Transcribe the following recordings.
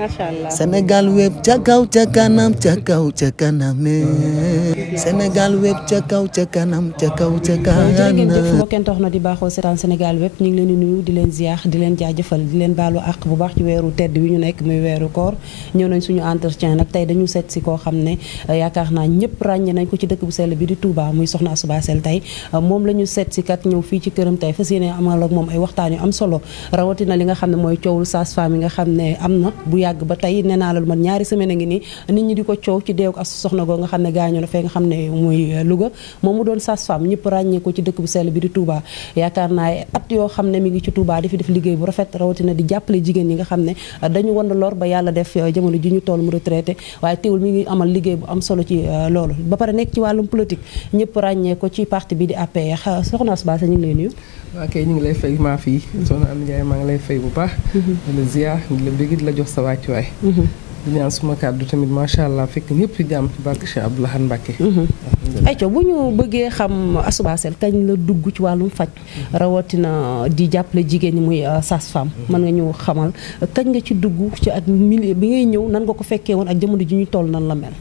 macha allah. Sénégal web ca kaw ca kanam ca kaw ca kanam Sénégal web ca kaw ca kanam ca kaw ca kanam. jërë ngeen jëf mbokkeen tax na di baaxoo seetaan Sénégal web ñu ngi leen di nuyu di leen ziar di leen jaajëfal di leen baalu àq bu baax ci weeru tedd wi ñu nekk muy weeru koor ñëw nañ suñu entretien nag tey dañu seet si koo xam ne yaakaar naa ñëpp ràññe nañ ko ci dëkk bu sell bi di Touba muy soxna Astou Bassel tey moom la ñu seet si kat ñëw fii ci këram tey fas yéene amal ak moom ay waxtaan yu am solo rawatina li nga xam ne mooy coowul sage-femme yi nga xam ne am na bu yàgg ba tey nee naa la lu man ñaari semaine a ngi nii nit ñi di ko coow ci deewu Astou soxna goo nga xam ne gaañu na fee nga xam ne muy Louga moom mu doon sage-femme ñëpp ràññee ko ci dëkk bu sell bi di Touba yaakaar naa at yoo xam ne mi ngi ci Touba di fi def liggéey bu rafet rawatina di jàppale jigéen ñi nga xam ne dañu wan lor ba yàlla def jamono ji ñu toll mu retraité waaye teewul mi ngi amal liggéey bu am solo ci loolu ba pare nekk ci wàllum politique ñëpp ràññee ko ci parti bi di APR soxna Astou Bassel ñu ngi lay nuyu. waaw kay ñu ngi lay fay maa fii soxna Amy Ndiaye maa ngi lay fay bu baax di la ziar di la bëgg di la jox sa wàccuwaay di ñaan suma kàddu tamit macha allah fekk ñëpp ci jàmm ci barke Cheikh Abdou Lahad Mbacké. ayca bu ñu bëggee xam Astou Bassel kañ la dugg ci wàllum faj rawatina di jàppale jigéen ñi muy sage-femme mën nga ñu xamal kañ nga ci dugg ci at milieu bi ngay ñëw nan nga ko fekkee woon ak jamono ji ñu toll nan la mel.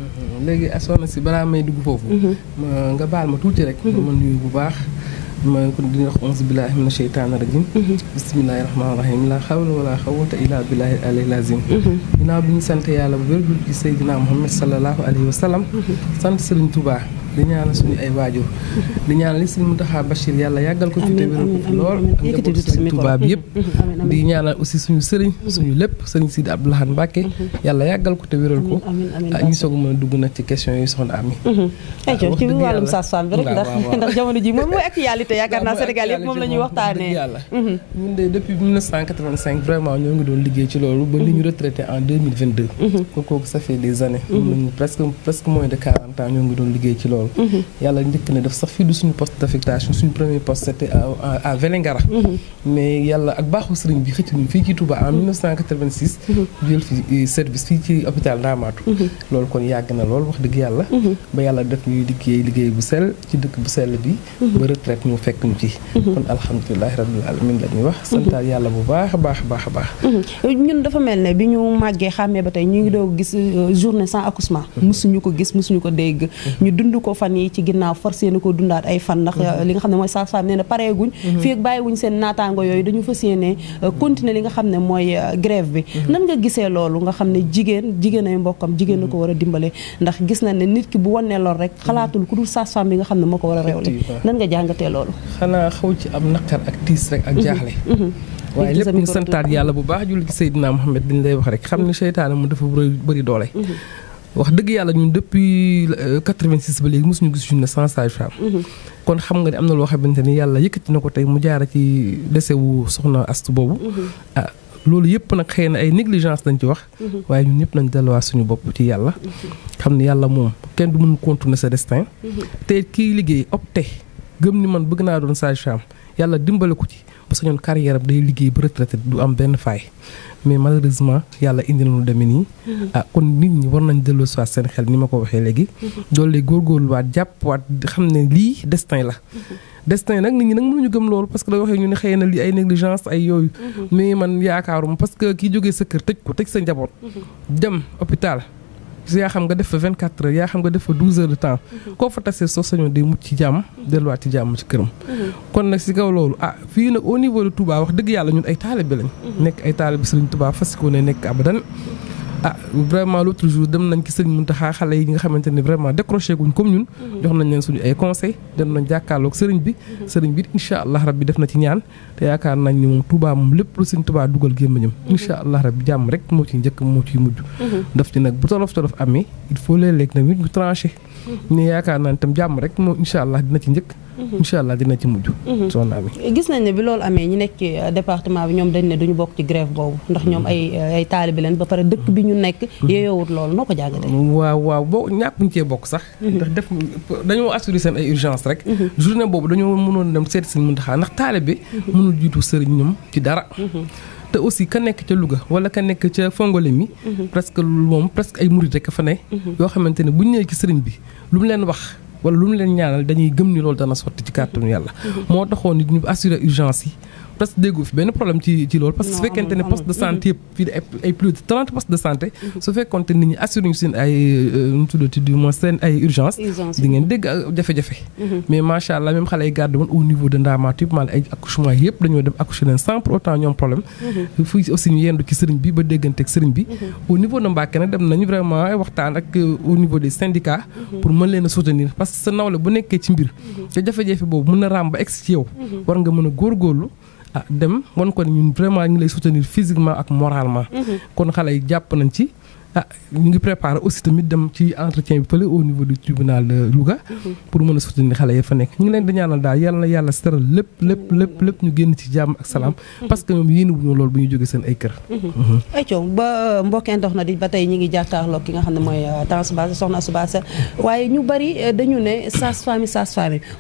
léegi soxna si balaa may dugg foofu. nga baal ma tuuti rek. ma nuyu bu baax. ma ko di wax auzu billahi mina sheytaani rajim bismillahi rahmaani rahim la hawla wala quwwata illa billahi aliyyil azim ginnaaw bi ñu sant yàlla bu wér ci Seydina Muhammad sallallahu alayhi wa sallam sant Serigne Touba di ñaanal suñu ay waajur di ñaanal li Serigne Mountakha Bachir yàlla yàggal ko fi te wéral ko fi lool ak njabootu Serigne Touba bi yëpp di ñaanal aussi suñu sëriñ suñu lépp Serigne Sidi Abdou Lahad Mbacké yàlla yàggal ko te wéral ko ñu soog a mën a dugg nag ci question yi soxna Amy ci wàllum sage-femme bi rek ndax jamono ji moom mooy actualité yaakaar naa Sénégal yëpp moom la ñuy waxtaanee yàlla ñun de depuis 1985 vraiment ñoo ngi doon liggéey ci loolu ba ni ñu retraité en 2022 kooku ça fait des années nañu presque moins de 40 ans ñoo ngi doon liggéey ci loolu yàlla njëkk na def sax fii du suñu poste d'affectation suñu premier poste c'était à Vélingara mais yàlla ak baaxu sëriñ bi xëcc ñu fii ci Touba en 1986 jël fi service fii ci hôpital Ndamatou loolu kon yàgg na lool wax dëgg yàlla ba yàlla def ñuy liggéey bu sell ci dëkk bu sell bi ba retraite ñu fekk ñu ci kon alhamdulilahi rabbil alamin la ñuy wax santaal yàlla bu baax a baax a baax a baax ñun dafa mel ne bi ñu màggee xàmmee ba tey ñu ngi doog gis journée sans accouchement musuñu ko gis musuñu ko dégg ñu dund ko fan yi ci ginnaaw forcé yéene ko dundaat ay fan ndax li nga xam ne mooy sage-femme nee na pareeguñ fii ak bàyyiwuñ seen naataango yooyu dañu fas yéene continuer li nga xam ne mooy grève bi nan nga gisee loolu nga xam ne jigéen ay mbokkam jigéen na ko war a dimbale ndax gis nañ ne nit ki bu wannee lool rek xalaatul ku dul sage-femme bi nga xam ne moo ko war a réewle nan nga jàngatee loolu xanaa xaw ci am naqar ak tiis rek ak jaaxle waaye lépp ñu santaat yàlla bu baax julli ci Seydina Muhammad dañ lay wax rek xam ne seytaane mu dafa bëri doole wax dëgg yàlla ñun depuis 86 ba léegi mosuñu gis journée sans sage-femme kon xam nga ne am na loo xamante ni yàlla yëkkati na ko tey mu jaara ci dese wu soxna Astou boobu loolu yëpp nag xëy na ay négligence lañ ci wax waaye ñun ñëpp nañ delluwaat suñu bopp ci yàlla xam ne yàlla moom kenn du mën contourner sa destin te kii liggéey opté gëm ni man bëgg naa doon sage-femme yàlla dimbale ko ci ba sañoon carrière am day liggéey ba retraité du am benn faay mais malheureusement yàlla indi na lu demee nii kon nit ñi war nañ delloo soit seen xel ni ma ko waxee léegi doole góorgóorluwaat jàppwaat xam ne lii destin la destin nag nit ñi nag mënuñu gëm loolu parce que da waxee ñu ne xëy na lii ay négligence ay yooyu mais man yaakaaruma parce que kii jógee sa kër tëj sa njaboot dem hôpital yaa xam nga def fa 24 heures yaa xam nga def fa 12 heures de temps koo fa tasee soo sañoon day mucc ci jàmm delluwaat ci jàmm ci këram kon nag si kaw loolu fii nag au niveau de Touba wax dëgg yàlla ñun ay taalibe lañ nekk ay taalibe Serigne Touba fas ko ne nekk abadan vraiment l'autre jour dem nañ ci Serigne Mountakha xale yi nga xamante ne vraiment décroché guñ comme ñun jox nañ leen suñu ay conseil dem nañ jàkkaarloog Serigne bi incha allah rabbi def na ci ñaan te yaakaar nañ ni moom Touba moom lépp lu Serigne Touba dugal gémmañam incha allah rabbi jàmm rek moo ciy njëkk moo ciy mujj daf ci nag bu tolof amee il faut léeg-léeg nag ñu tranché ne yaakaar naa itam jàmm rek moom incha allah dina ci njëkk incha allah dina ci mujj soxna Amy gis nañ ne bi loolu amee ñi nekk ci département bi ñoom dañ ne duñu bokk ci grève boobu ndax ñoom ay taalibe leen ba pare dëkk bi ñu nekk yeyoowut loolu noo ko jàngatee waaw boo ñàkkuñ cee bokk sax ndax dañoo assurer seen ay urgence rek journée boobu dañoo mënoon dem seeti Sëriñ Mountakha ndax taalibe mënul jiitu sëriñ ñoom ci dara te aussi ka nekk ca Louga wala ka nekk ca Fongolemi presque ay murid rek fa ne yoo xamante ne buñ ñëwee ci sëriñ bi lu mu leen wax wala lu mu leen ñaanal dañuy gëm ni loolu dana sotti ci kàttanu yàlla moo taxoon nit ñu assurer urgence yi presque déggu fi benn problème ci loolu parce que su fekkente ne poste de santé yëpp fii ay plus de 30 postes de santé su fekkonte nit ñi assuré ñu seen ay nu tuddati du moins seen ay urgence di ngeen dégg jafe-jafe mais macha allah même xale yi gardé woon au niveau de Ndamatou yëpp maanaam ay accouchement yëpp dañoo dem accoucher leen sans pour autant ñoom problème fii aussi ñu yendu ci sëriñ bi ba déggante ak sëriñ bi au niveau de Mbacké nag dem nañu vraiment waxtaan ak au niveau des syndicats pour mën leen a soutenir parce que sa nawle bu nekkee ci mbir te jafe-jafe boobu mën na raam ba egg ci yow war nga mën a góorgóorlu dem wan ko ñun vraiment ñu ngi lay soutenir physiquement ak moralement kon xale yi jàpp nañ ci ñu ngi préparé aussi tamit dem ci entretien bi fële au niveau du tribunal de Louga pour mën a soutenir xale ya fa nekk ñu ngi leen di ñaanal daal yàlla na yàlla seral lépp ñu génn ci jàmm ak salaam parce que ñoom yéen wuñu loolu bu ñu jógee seen ay kër ay coow ba mbokkeen dox na di ba tey ñi ngi jàkkaarloo ki nga xam ne mooy Tange Basse soxna Astou Basse waaye ñu bari dañu ne sage-femme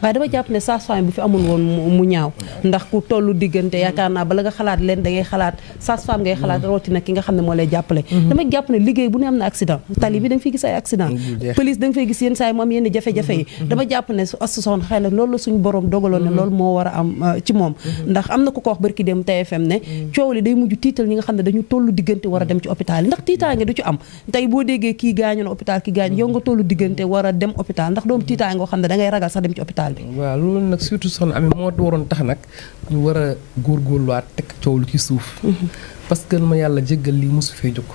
waaye dama jàpp ne sage-femme bu fi amul woon mu ñaaw ndax ku tollu diggante yaakaar naa bala nga xalaat leen da ngay xalaat sage-femme ngay xalaat rawatina ki nga xam ne moo lay jàppale dama jàpp ne liggéey bu ne am na accident tali bi da nga fiy gis ay accident police da nga fay gis yenn saa yi mu am yenn jafe-jafe yi dama jàpp ne Astou Sokhna xëy na loolu la suñu borom dogaloon ne loolu moo war a am ci moom ndax am na ku ko wax barki dem TFM ne coow li day mujj tiital ñi nga xam ne dañu tollu diggante war a dem ci hôpital yi ndax tiitaange du ci am tey boo déggee kii gaañu na hôpital kii gaañu yow nga tollu diggante war a dem hôpital ndax doom tiitaange ngoo xam ne da ngay ragal sax dem ci hôpital bi waaw loolu nag surtout soxna Ami moo waroon tax nag ñu war a góorgóorluwaat teg coow lu ci suuf parce que ma yàlla jéggal lii mosu fee jóg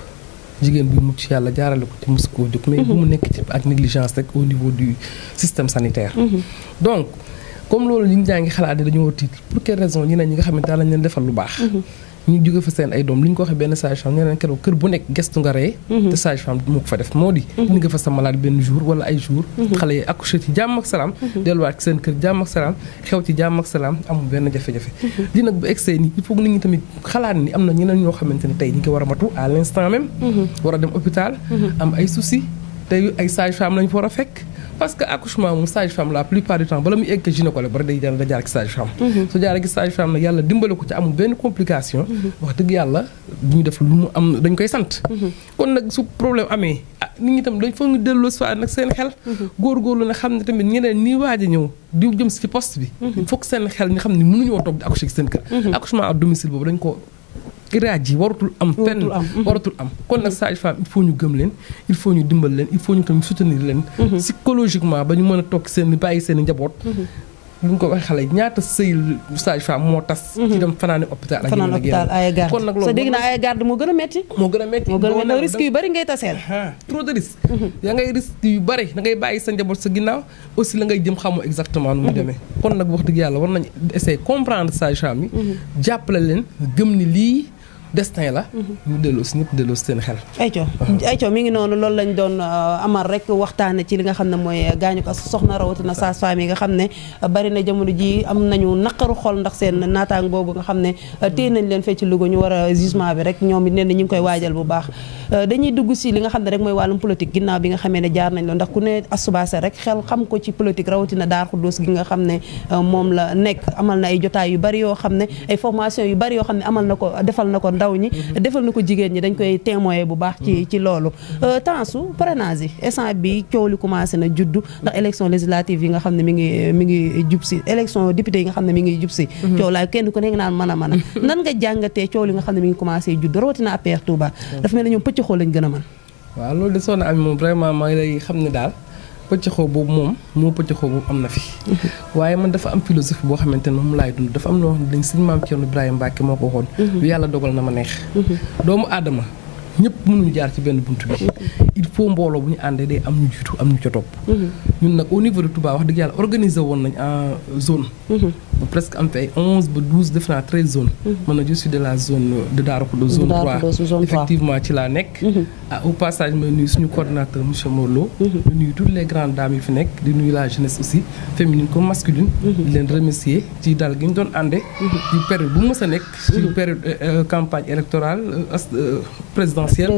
jigéen bi mucc yàlla jaarale ko ci mosu koo jóg mais bu mu nekk ci ak négligence rek au niveau du système sanitaire donc comme loolu ñu ngi xalaat ne dañoo tiit pour quelle raison ñi ne ñi nga xamante daal lañ leen defal lu baax ñu jóge fa seen ay doom li ñu ko waxee benn sage-femme nee nañ keroog kër bu nekk gestu nga ree te sage-femme moo ko fa def moo di indi nga fa sa malade benn jour wala ay jour xale yi accouché ci jàmm ak salaam delluwaat seen kër jàmm ak salaam xew ci jàmm ak salaam amul benn jafe-jafe li nag bu egsee nii il faut que nit ñi tamit xalaat ni am na ñeneen ñoo xamante ne tey ñu ngi war a matu à l'instant même war a dem hôpital am ay soucis tey ay sage-femme lañ fa war a fekk parce que accouchement moom sage-femme la plupart du temps bala muy egg gynécologue ba day jaar ak sage-femme su jaar ak sage-femme nag yàlla dimbale ko ci amul benn complication wax dëgg yàlla du ñu def lu mu am dañ koy sant kon nag su problème amee nit ñi tam dañ foog ñu delloo si nag seen xel góorgóorlu na xam ne tamit ñeneen nii waaj a ñëw di jëm si ci poste bi il faut que seen xel ñu xam ne mënuñoo toog di accoucher ci seen kër accouchement à domicile boobu dañ ko iraaj yi waratul am fenn waratul am kon nag sage-femme il faut ñu gëm leen il faut ñu dimbal leen il faut ñu tamit soutenir leen psychologiquement ba ñu mën a toog seen bàyyi seen njaboot bu ñu ko waxee xale ñaata sëy sage-femme moo tas ci dem fanaane hôpital ak yeneen kon nag loolu sa dégg naa ay garde moo gën a metti risque yu bari ngay taseel trop de risque yaa ngay risque yu bari da ngay bàyyi sa njaboot sa ginnaaw aussi la ngay jëm xamoo exactement nu mu demee kon nag wax dëgg yàlla war nañ essayer comprendre sage-femme yi jàppale leen gëm ni lii destin la ñu delloo si ñëpp delloo si seen xel ayco mi ngi noonu loolu lañ doon amal rek waxtaane ci li nga xam ne mooy gaañu ko soxna rawatina sage-femme yi nga xam ne bari na jamono ji am nañu naqaru xol ndax seen naataang boobu nga xam ne téye nañ leen fee ci Louga ñu war a jugement bi rek ñoom it nee na ñu ngi koy waajal bu baax dañuy dugg si li nga xam ne rek mooy wàllum politique ginnaaw bi nga xamee ne jaar nañ loon ndax ku ne Astou Basse rek xel xam ko ci politique rawatina Darou Khoudoss gi nga xam ne moom la nekk amal na ay jotaay yu bari yoo xam ne ay formation yu bari yoo xam ne amal na ko defal na ko ndaw ñi defal na ko jigéen ñi dañ koy témoigner bu baax ci loolu Tansu parrainage yi instant bi coow li commencé na juddu ndax élection législative yi nga xam ne mi ngi jub si élection député yi nga xam ne mi ngi jub si coow laay kenn ku nekk naan mën a nan nga jàngatee coow li nga xam ne mi ngi commencé juddu rawatina APR Touba dafa mel ne ñoom pëccxoo lañ gën a mën waaw loolu de soxna Ami moom vraiment maa ngi lay xam ne daal pëccxoo boobu moom moo pëccxoo boobu am na fi waaye man dafa am philosophie boo xamante ne moom laay dund dafa am loo xam ne dañ suñu maam Thierno Ibrahima Mbacke moo ko waxoon lu yàlla dogal na ma neex doomu aadama ñëpp mënuñu jaar ci benn buntu bi il faut mbooloo bu ñu àndee day am ñu jiitu am ñu ca topp ñun nag au niveau de Touba wax dëgg yàlla organisé woon nañ en zone ba presque am fi ay 11 ba 12 def naa 13 zones man na je suis de la zone de Darou Khoudoss zone 3 effectivement ci laa nekk au passage may nuyu suñu coordinateur monsieur Morlo di nuyu toutes les grandes dames yi fi nekk di nuyu la jeunesse aussi féminine comme masculine di leen remercier ci dal gi ñu doon ànde ci période bu mës a nekk ci période campagne électorale présidentielle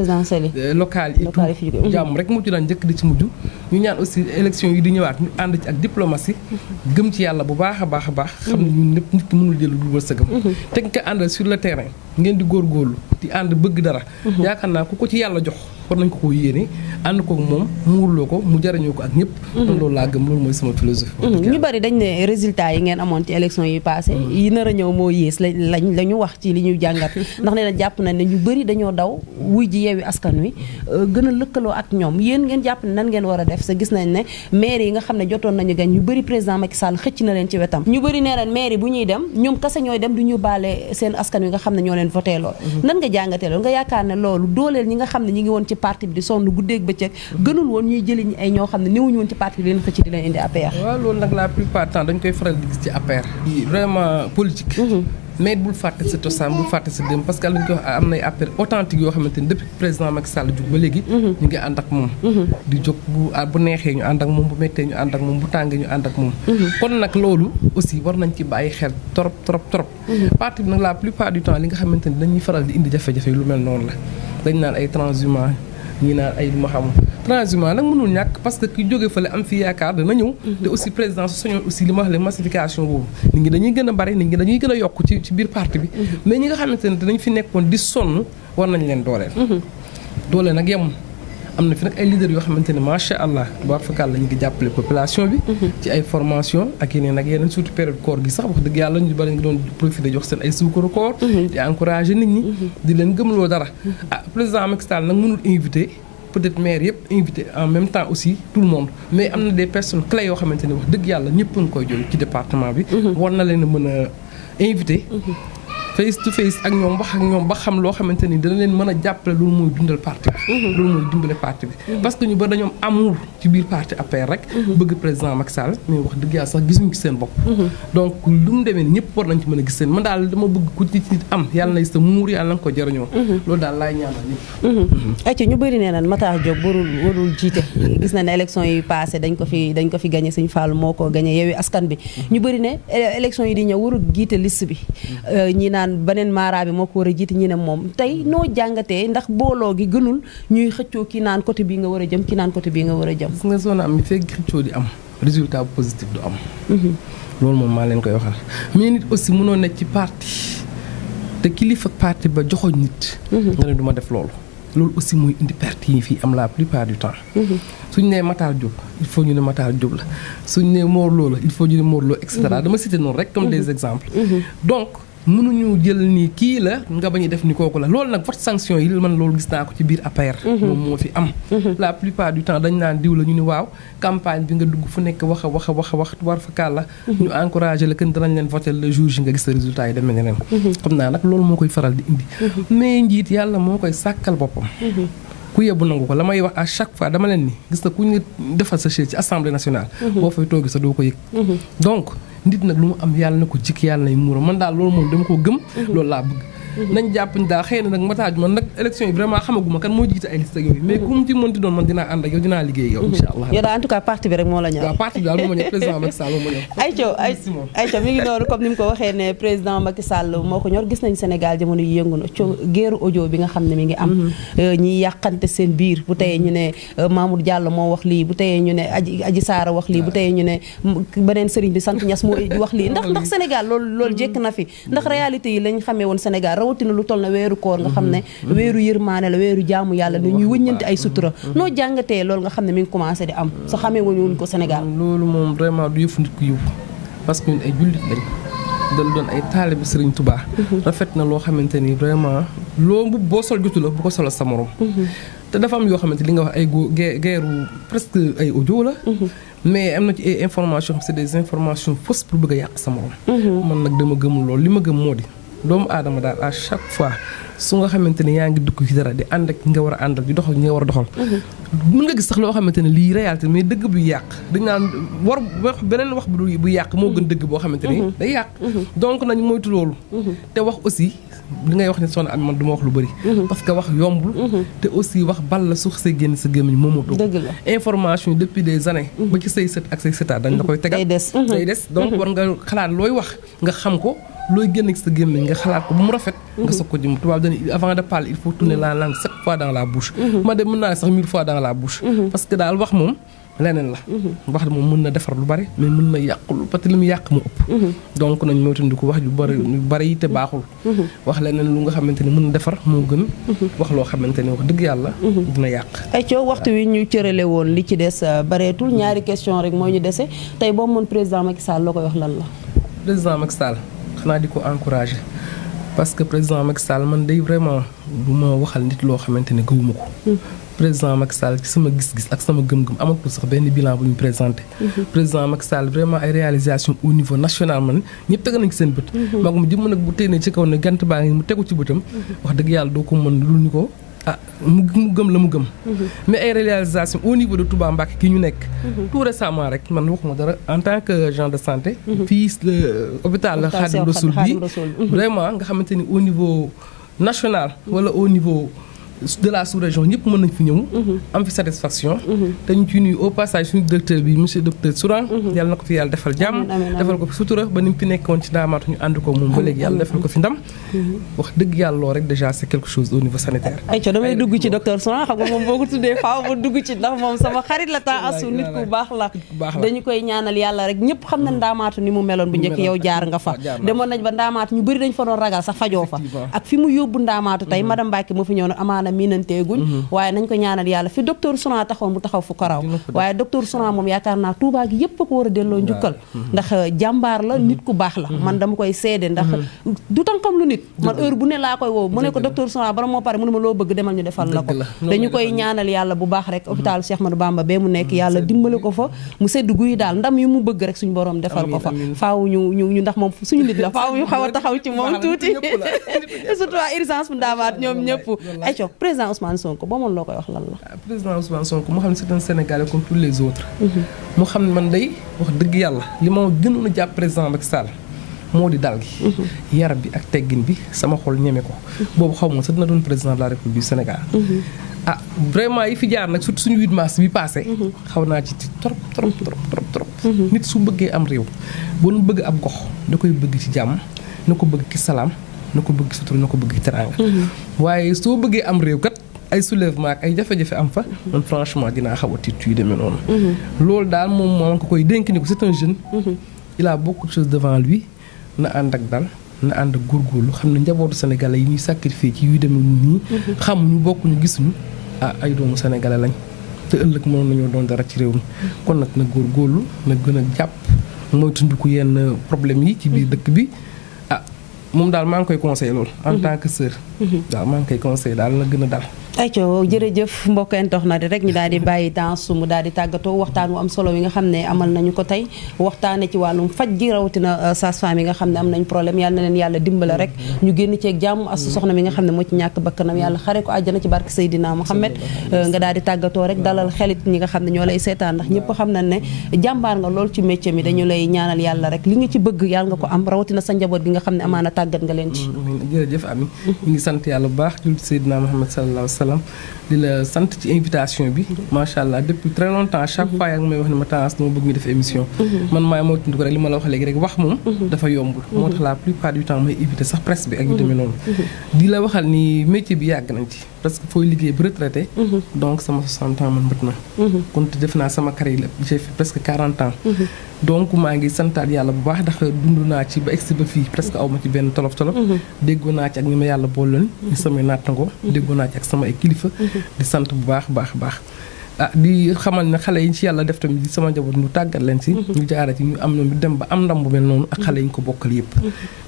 locale yi tout jàmm rek mu ci daan njëkk di ci mujj ñu ñaan aussi élection yi di ñëwaat ñu ànd ci ak diplomatie gëm ci yàlla bu baax a baax a baax xam ne ñun ñëpp nit ki mënul jël du wërsëgam te nga ko àndal sur le terrain ngeen di góorgóorlu di ànd bëgg dara yaakaar naa ku ko ci yàlla jox war nañ ko yéene ànd ko moom muurloo ko mu jariñoo ko ak ñëpp. loolu laa gëm loolu mooy sama philosophie. ñu bari dañ ne résultat yi ngeen amoon ci élection yi passé yi nar a ñëw moo yées la ñu wax ci li ñuy jàngat ndax nee na jàpp nañ ne ñu bëri dañoo daw wuy ji Yewwi Askan Wi gën a lëkkaloo ak ñoom yéen ngeen jàpp ne nan ngeen war a def sa gis nañ ne maire yi nga xam ne jotoon nañu gañ ñu bëri président Macky Sall xëcc na leen ci wetam ñu bëri nee nañ maire yi bu ñuy dem ñoom kase ñooy dem du ñu baale seen askan wi nga xam ne ñoo leen voté lool nan nga jàngatee loolu nga yaakaar ne loolu dooleel ñi nga xam ne ñi ngi woon ci parti bi di sonn guddeeg bëccëg gënul woon ñuy jëli ñi ay ñoo xam ne néewuñu woon ci parti bi leen xëcc di leen indi APR. waaw loolu nag la plupart temps dañ koy faral di gis ci APR. vraiment politique. mais bul fàtte sa cosaan bul fàtte sa démb parce que lañ ko wax am nay APR authentique yoo xamante ni depuis président Macky Sall jug ba léegi. ñu ngi ànd ak moom. di jóg bu neexee ñu ànd ak moom bu méttee ñu ànd ak moom bu tàngee ñu ànd ak moom. kon nag loolu aussi war nañ ci bàyyi xel trop trop trop. parti bi nag la plupart du temps li nga xamante ni dañuy faral di indi jafe-jafe lu mel noonu la dañ naan ay transhumants ñii naan ay lu ma xamul transhumant nag mënul ñàkk parce que ki jóge fële am fi yaakaar dana ñëw te aussi président su soñoon aussi li ma wax la massification boobu nit ñi dañuy gën a bari nit ñi dañuy gën a yokk ci biir parti bi mais ñi nga xamante ne dañ fi nekkoon di sonn war nañ leen dooleel dooleel nag yemul am na fi nag ay leaders yoo xamante ne macha allah war fakal la ñu ngi jàppale population bi ci ay formation ak yeneen surtout période koor gi sax wax dëgg yàlla ñu bari ngi doon profité jox seen ay suukaru koor di encouragé nit ñi di leen gëmloo dara président Macky Sall nag mënul invité peut-être maire yëpp invité en même temps aussi tout le monde mais am na des personnes clés yoo xamante ne wax dëgg yàlla ñëpp nga koy jël ci département bi war na leen a mën a invité face to face ak ñoom wax ak ñoom ba xam loo xamante ni dana leen mën a jàppale loolu mooy dundal parti bi loolu mooy dimbale parti bi parce que ñu bari dañoo am amour ci biir parti APR rek bëgg président Macky Sall mais wax dëgg yàlla sax gisuñu ci seen bopp donc lu mu demee ñëpp war nañ ci mën a gis seen man daal dama bëgg ku ci am yàlla na sa muur yàlla na ko jëriñoo loolu daal laay ñaanal ñëpp ayca ñu bëri nee na Matar Diop warul jiite gis na ne élection yi passé dañ ko fi gagné Sëñ Fall moo ko gagné Yewwi Askan bi ñu bëri ne élection yi di ñëw warul jiite liste bi ñi naan beneen maara bi moo ko war a jiite ñi ne moom tey noo jàngatee ndax booloo gi gënul ñuy xëccoo ki naan côté bii nga war a jëm ki naan côté bii nga war a jëm. gis nga zone am mi fekk xëccoo di am résultat bu positif du am. loolu moom maa leen koy waxal mais nit aussi mënoo nekk ci parti te kilifa parti ba joxoñ nit. nga ne du ma def loolu. loolu aussi mooy indi perte yi fii am la plupart du temps. suñu nee Matar Diop il faut ñu ne Matar Diop la suñu nee Mor Lo la il faut ñu ne Mor Lo et cetera dama cité noonu rek comme des exemples. donc mënuñu jël ni kii la nga bañ a def ni kooku la loolu nag vote sanction yi man loolu gis naa ko ci biir APR. moom moo fi am. la plupart du temps dañ naan diw la ñu ni waaw campagne bi nga dugg fu nekk wax war fa kàlla. ñu encouragé la kenn danañ leen voté le jour ji nga gis résultat yi demee neneen. xam naa nag loolu moo koy faral di indi. mais njiit yàlla moo koy sàkkal boppam. ku yebbu nangu ko la may wax à chaque fois dama leen ni gis na ku ñu defal sa chaise ci assemblée nationale. boo fay toogi sa doo ko yëg. donc nit nag lu mu am yàlla na ko jikk yàlla nay muura man daal loolu moom dama ko gëm. loolu laa bëgg. nañ jàpp ni daal xëy na nag Matar man nag élection yi vraiment xamaguma kan moo jiite ay liste ak yooyu mais ku mu ci mënti doon man dinaa ànd ak yow dinaa liggéey yow incha allah. yow daal en tout cas parti bi rek moo la ñor. waaw parti bi daal moo ma ñor président Macky Sall moo ma ñor. ayca mi ngi noonu comme ni mu ko waxee ne président Macky Sall moo ko ñor gis nañ Sénégal jamono yi yëngu na guerre audio bi nga xam ne mi ngi am. ñiy yàqante seen biir bu teyee ñu ne Mamour Diallo moo wax lii bu teyee ñu ne Adji Sarr wax lii bu teyee ñu ne beneen sëriñ bi sant Niass moo wax lii ndax Sénégal loolu jekk na fi ndax réalité yi lañ xamee woon Sénégal rawatina lu toll na weeru koor nga xam ne weeru yërmaane la weeru jaamu yàlla ne ñuy wëññante ay sutura noo jàngatee loolu nga xam ne mi ngi commencé di am sa xamee wuñu ko Sénégal. loolu moom vraiment du yëfu nit ku yiw parce que ñun ay jullit lañ dañ doon ay taalibe Sëriñ Tuubaa rafet na loo xamante ni vraiment loo boo sol jotu la bu ko solo sa morom te dafa am yoo xamante li nga wax ay guerru presque ay audio la mais am na ci ay information c'est des informations fausses pour bëgg a yàq sa morom man nag dama gëmul loolu li ma gëm moo di doomu aadama daal à chaque fois su nga xamante ne yaa ngi dugg ci dara di ànd ak nga war a àndal di doxal ñi nga war a doxal mën nga gis sax loo xamante ne lii réalité mais dëgg bu yàq dañ naan war wax beneen wax bu yàq moo gën dëgg boo xamante ni day yàq donc nañ moytu loolu te wax aussi li ngay wax ne soxna am man du ma wax lu bëri parce que wax yombul te aussi wax bal la su xasee génn sa gémmiñ moom moo toog information yi depuis des années ba ci say sët ak say sëtaat dañ la koy tegal day des donc war nga xalaat looy wax nga xam ko looy génn ci sa gémmiñ nga xalaat ko bu mu rafet nga soog ko jëm tubaab dañuy avant de parler il faut tourner la langue 7 fois dans la bouche ma dem mën naa sax 1000 fois dans la bouche parce que daal wax moom leneen la. wax moom mën na defar lu bari mais mën na yàq lu parce que li mu yàq mu ëpp. donc nañ moytandiku wax ju bari te baaxul. wax leneen lu nga xamante ni mën na defar moo gën. wax loo xamante ni wax dëgg yàlla. dina yàq. ay coow waxtu wi ñu cërale woon li ci des bareetul ñaari question rek moo ñu dese tey boo mën président Macky Sall loo koy wax lan la. président Macky Sall xanaa di ko encourager parce que président Macky Sall man day vraiment du ma waxal nit loo xamante ne gëwuma ko. président Macky Sall ci sama gis-gis ak sama gëm-gëm amatul sax benn bilan bu ñu présenté. président Macky Sall vraiment ay réalisation au niveau national man ñëpp teg nañ ci seen bët. maa ngi mu jëm nag bu téenee ci kaw ne gant baa ngi mu tegu ci bëtam. wax dëgg yàlla doo ko mën lu ñu ko mu gëm la mu gëm. mais ay réalisation au niveau de Touba Mbacké ki ñu nekk. tout récemment rek man waxuma dara en tant que agent de santé. fii hôpital Khadim Rassoul bi vraiment nga xamante ni au niveau national wala au niveau de la sous-région ñëpp mën nañ fi ñëw. am fi satisfaction. te ñu ciy nuyu au passage suñu directeur bi monsieur docteur Souran. yàlla na ko fi yàlla defal jàmm. defal ko fi sutura ba ni mu fi nekkoon ci Ndaamaatu ñu ànd ko moom ba léegi yàlla defal ko fi ndam. wax dëgg yàlla loolu rek déjà c'est quelque chose au niveau sanitaire. ayca damay dugg ci docteur Souran xam nga moom boo ko tuddee faaw ma dugg ci ndax moom sama xarit la temps asu nit ku baax la. dañu koy ñaanal yàlla rek ñëpp xam na Ndaamaatu ni mu meloon bu njëkk yow jaar nga fa. demoon nañ ba Ndaamaatu ñu bëri dañ fa doon ragal sax fajoo fa ak fi mu yóbbu Ndaamaatu tey madame Mbacke moo fi ñëw na amaana miinanteeguñ waaye nañ ko ñaanal yàlla fi docteur Souran taxaw mu taxaw fu ko raw waaye docteur Souran moom yaakaar naa Touba gi yëpp ko war a delloo njukkal ndax jàmbaar la nit ku baax la man dama koy seede ndax du tànkam lu nit man heure bu ne laa koy woo mu ne ko docteur Souran bala moo pare mu ne ma loo bëgg demal ñu defal la ko dañu koy ñaanal yàlla bu baax rek hôpital Cheikh Ahmadou Bamba bee mu nekk yàlla dimbale ko fa mu sedd guy daal ndam yu mu bëgg rek suñu borom defal ko fa faaw ñu ndax moom suñu nit la faaw ñu xaw a taxaw ci moom tuuti surtout waa urgence bu Ndaamaat ñoom ñëpp ay co président Ousmane Sonko boo moon loo koy wax lan la. président Ousmane Sonko mu xam ne c'est un Sénégalais comme tous les autres. mu xam ne man day wax dëgg yàlla li ma gënoon a jàpp président Macky Sall moo di dal gi. yar bi ak teggin bi sama xol ñeme ko. boobu xaw ma sax dina doon président de la République du Sénégal. Vraiment yi fi jaar nag surtout suñu 8 mars bi passé. xaw naa ci trop. nit su bëggee am réew bu nu bëgg ab gox da koy bëgg ci jàmm na ko bëgg ci salaam na ko bëgg sutura na ko bëgg ci teraanga. waaye soo bëggee am réew kat. ay soulèvement ak ay jafe-jafe am fa man franchement dinaa xaw a tiit yu demee noonu. loolu daal moom moo ko koy dénk ni ko c'est un jeune. il a beaucoup de choses devant lui na ànd ak dal na ànd ak góorgóorlu xam ne njabootu sénégalais yi ñuy sacrifier ci yu demee nii. xamuñu bokkuñu gisuñu ay doomu sénégalais lañ te ëllëg mënoon nañoo doon dara ci réew mi kon nag na góorgóorlu na gën a jàpp mooy tundiku yenn problème yi ci biir dëkk bi moom daal maa ngi koy conseillé loolu. en tant que sœur. daal maa ngi koy conseillé daal na gën a dal. ayca jërëjëf mbokk internet rek ñu daal di bàyyi temps su mu daal di tàggatoo waxtaan wu am solo yi nga xam ne amal nañu ko tey waxtaane ci wàllum faj gi rawatina sage-femme yi nga xam ne am nañ problème yàlla na leen yàlla dimbale rek ñu génn ceeg jàmm as soxna mi nga xam ne moo ci ñàkk bakkanam yàlla xare ko àjjana ci barke Seydina Mohamed nga daal di tàggatoo rek dalal xelit ñi nga xam ne ñoo lay seetaan ndax ñëpp xam nañ ne jàmbaar nga lool ci métier mi dañu lay ñaanal yàlla rek li nga ci bëgg yàlla nga ko am rawatina sa njaboot gi nga xam ne amaana tàggat nga leen ci. jërëjëf Ami ñu ngi sant yàlla bu baax jul Seydina Mohamed sallallahu alayhi wa sallam di la sant ci invitation bi macha allah depuis très longtemps chaque fois yaa ngi may wax ne ma temps dama bëgg ñu def émission man maay moo tudd ko rek li ma la wax léegi rek wax moom dafa yombul moo tax la plupart du temps may éviter sax presse bi ak yu demee noonu di la waxal ni métier bi yàgg nañ ci parce que fooy liggéey ba retraité donc sama 60 ans man mët na kon te def naa sama carrière la j'ai fait presque 40 ans donc maa ngi santaat yàlla bu baax ndax dund naa ci ba egsi ba fii presque aw ma ci benn tolof déggoo naa ci ak ñi ma yàlla booloon ñu samay nattangoo déggoo naa ci ak sama ay kilifa di sant bu baax di xamal ne xale yi ci yàlla def tamit di sama njaboot ñu tàggat leen si ñu jaara ci ñu am na dem ba am ndam bu mel noonu ak xale yi ñu ko bokkal yëpp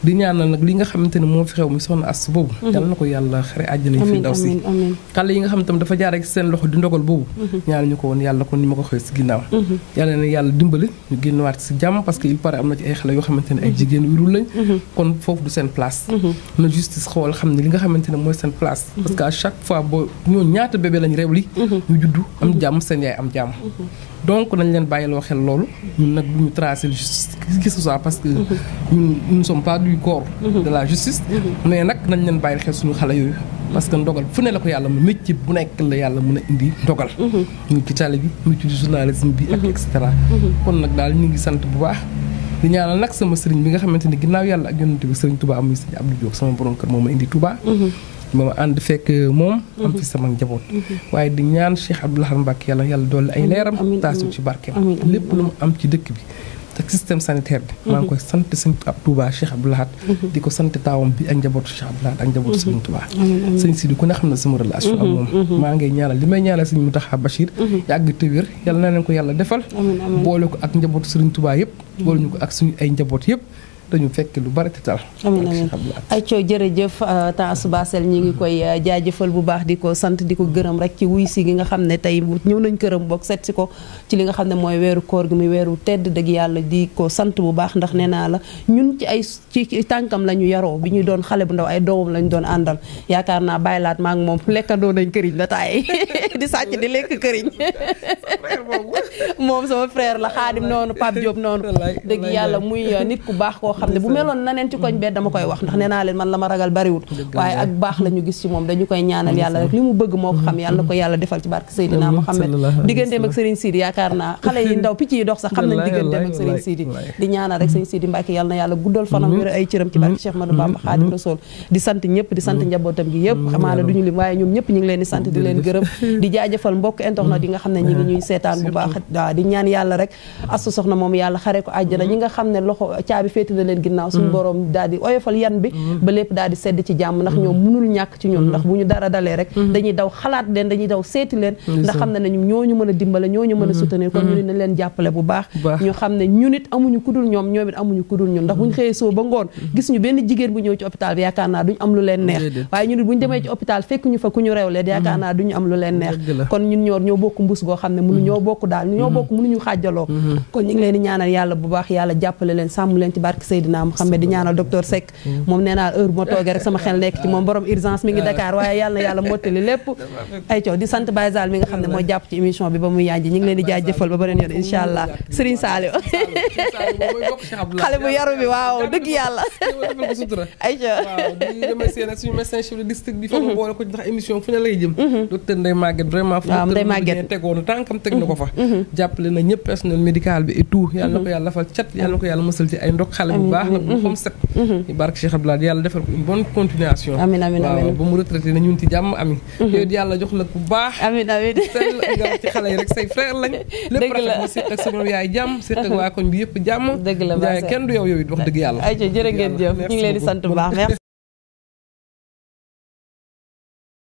di ñaanal nag li nga xamante ne moo fi xew mi soxna as boobu yàlla na ko yàlla xare àjjana yi fi daw si xale yi nga xam tam dafa jaar ak seen loxo di ndogal boobu ñaanal ñu ko woon yàlla ko ni ma ko xëy si ginnaaw yàlla na yàlla dimbali ñu génn waat si jàmm parce que il paraît am na ci ay xale yoo xamante ne ay jigéen wirul lañ kon foofu du seen place na justice xool xam ne li nga xamante ne mooy seen place parce que à chaque fois boo ñoo ñaata bébé lañ réew li ñu juddu am jàmm seen yaay am jàmm donc nañ leen bàyyiloo xel loolu ñun nag du ñu tracer justice qui ce soit parce que ñun nous ne sommes pas du corps de la justice mais nag nañ leen bàyyil xel suñu xale yooyu parce que ndogal fu ne la ko yàlla mu métier bu nekk la yàlla mën a indi ndogal muy ci télé bi muy ci journalisme bi ak et cetera kon nag daal ñu ngi sant bu baax di ñaanal nag sama sëriñ bi nga xamante ni ginnaaw yàlla ak yonent bi sëriñ Touba am muy sëriñ Abdou Diop sama borom kër moom ma indi Touba ma ànd fekk moom am fi sama njaboot waaye di ñaan Cheikh Abdou Lahad Mbacké yàlla dolli ay leeram taasu ci barkeem lépp lu mu am ci dëkk bi te système sanitaire bi maa ngi koy sant sëñ Touba Cheikh Abdou Lahad di ko sant taawam bi ak njabootu Cheikh Abdou Lahad ak njabootu sëñ Touba sëñ Sidi ku ne xam na sama relation ak moom maa ngay ñaanal li may ñaanal sëñ Mountakha Bachir yàgg te wér yàlla na leen ko yàlla defal boole ko ak njabootu sëriñ Touba yëpp boole ñu ko ak suñu ay njaboot yëpp dañu fekk lu bari te tal amiin ay coo jërëjëf Taas Basel ñi ngi koy jaajëfal bu baax di ko sant di ko gërëm rek ci wuy si gi nga xam ne tey ñëw nañ këram boog seet si ko ci li nga xam ne mooy weeru koor gi muy weeru tedd dëgg yàlla di ko sant bu baax ndax nee naa la ñun ci tànkam la ñu yaroo bi ñuy doon xale bu ndaw ay doomam la ñu doon àndal yaakaar naa bàyyi laat maa ngi moom lekkandoo nañ këriñ la taay di sàcc di lekk këriñ moom sama frère la Xaadim noonu Pape Diop noonu dëgg yàlla muy nit ku baax koo xam ne bu meloon na neen ci koñ bee dama koy wax ndax nee naa leen man la ma ragal bariwul waaye ak baax la ñu gis ci moom dañu koy ñaanal yàlla rek li mu bëgg moo ko xam yàlla na ko yàlla defal ci barke Seydina Muhammad digganteem ak Serigne Sidi yaakaar naa xale yi ndaw picc yi dox sax xam nañ digganteem ak Serigne Sidi di ñaanal rek Serigne Sidi Mbacké yàlla na yàlla guddal fanam wér ay cëram ci barke Cheikh Ahmadou Bamba Khadim Rasoul di sant ñëpp di sant njabootam gi yëpp xamaana duñu lim waaye ñoom ñëpp ñu ngi leen di sant di leen gërëm di jaajëfal mbokk internet yi nga xam ne ñi ngi ñuy seetaan bu baax waaw di ñaan yàlla rek Astou Sokhna moom yàlla xare ko àjjana ñi nga xam ne loxo caabi féeti na leen ginnaaw suñu borom daal di oyofal yan bi ba lépp daal di sedd ci jàmm ndax ñoom mënul ñàkk ci ñun ndax bu ñu dara dalee rek dañuy daw xalaat leen dañuy daw seeti leen ndax xam ne nañu ñooñu mën a dimbale ñooñu mën a soutenir kon ñu ne nañ leen jàppale bu baax ñu xam ne ñun it amuñu kudul ñoom ñoom it amuñu kudul ñun ndax bu ñu xëyee soo ba ngoon gis ñu benn jigéen bu ñëw ci hôpital bi yaakaar naa duñu am lu leen neex waaye ñun it bu ñu demee ci hôpital fekk ñu fa ku ñu rew leen yaakaar naa duñu am lu leen neex kon ñun ñoo bokk mbus goo xam ne mënu ñoo bokk daal ñoo bokk mënuñu xaajaloo kon ñu ngi leen di ñaanal yàlla bu baax yàlla jàppale leen sàmm leen ci barke Seydina Muhammad di ñaanal docteur Seck moom nee naa heure bu ma toogee rek sama xel nekk ci moom borom urgence mi ngi Dakar waaye yàlla na yàlla mottali lépp ay coow di sant Baye Zal mi nga xam ne mooy jàpp ci émission bi ba muy yànji ñu ngi leen di jaajëfal ba beneen yoon incha allah Serigne Saliou xale bu yaru bi waaw dëgg yàlla ay coow di remercier nag suñu médecin chef de district bi fa boole ko ndax émission fu ne lay jëm docteur Ndeye Maguette vraiment fu Ndeye Maguette tegoonu tànkam teg na ko fa jàppale na ñëpp personnel médical bi et tout yàlla na ko yàlla fal cat yàlla na ko yàlla mësal ci ay ndok xale bu baax nag bu xam set barke Cheikh Abdou Lahad yàlla defal ko une bonne continuation amiin amiin amiin ba mu retraité na ñun ci jàmm ami yow yàlla jox la bu baax amiin amiin sell nga wax ci xale yi rek say frère lañ lépp rafet ma seet ak sama yaay jàmm seet ak waa koñ bi yëpp jàmm dëgg la kenn du yow it wax dëgg yàlla ay jërë ngeen jëf ñu ngi leen di sant bu baax merci